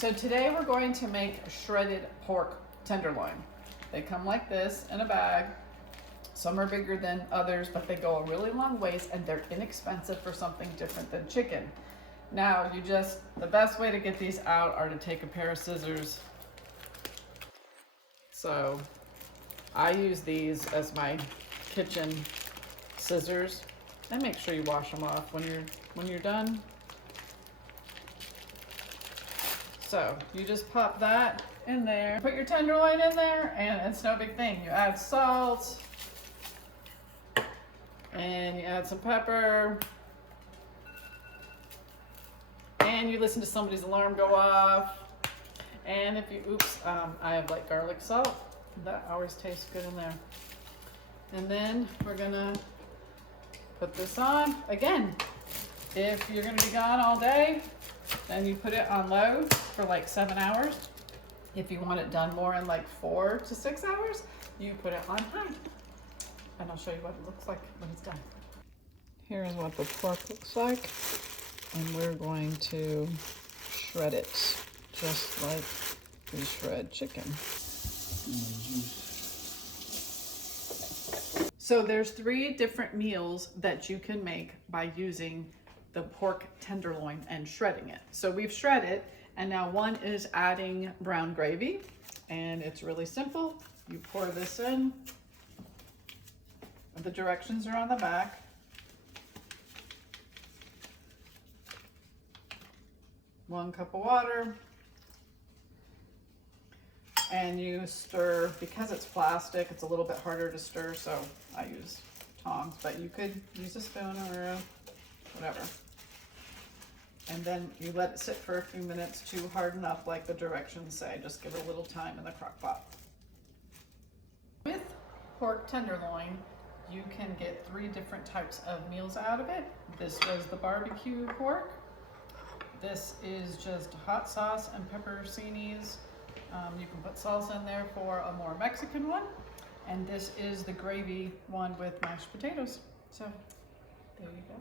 So today we're going to make shredded pork tenderloin. They come like this in a bag. Some are bigger than others, but they go a really long ways and they're inexpensive for something different than chicken. Now the best way to get these out are to take a pair of scissors. So I use these as my kitchen scissors, and make sure you wash them off when you're done. So you just pop that in there, put your tenderloin in there, and it's no big thing. You add salt, and you add some pepper, and you listen to somebody's alarm go off. And if you, I have like garlic salt. That always tastes good in there. And then we're gonna put this on. Again, if you're gonna be gone all day, then you put it on low for like 7 hours. If you want it done more in like 4 to 6 hours, you put it on high. And I'll show you what it looks like when it's done. Here's what the pork looks like. And we're going to shred it just like we shred chicken. So there's 3 different meals that you can make by using the pork tenderloin and shredding it. So we've shredded, and now one is adding brown gravy, and it's really simple. You pour this in. The directions are on the back. One cup of water. And you stir. Because it's plastic, it's a little bit harder to stir, so I use tongs, but you could use a spoon or whatever. And then you let it sit for a few minutes to harden up like the directions say. Just give it a little time in the crock pot. With pork tenderloin, you can get 3 different types of meals out of it. This was the barbecue pork. This is just hot sauce and pepperoncinis. You can put salsa in there for a more Mexican one. And this is the gravy one with mashed potatoes. So there you go.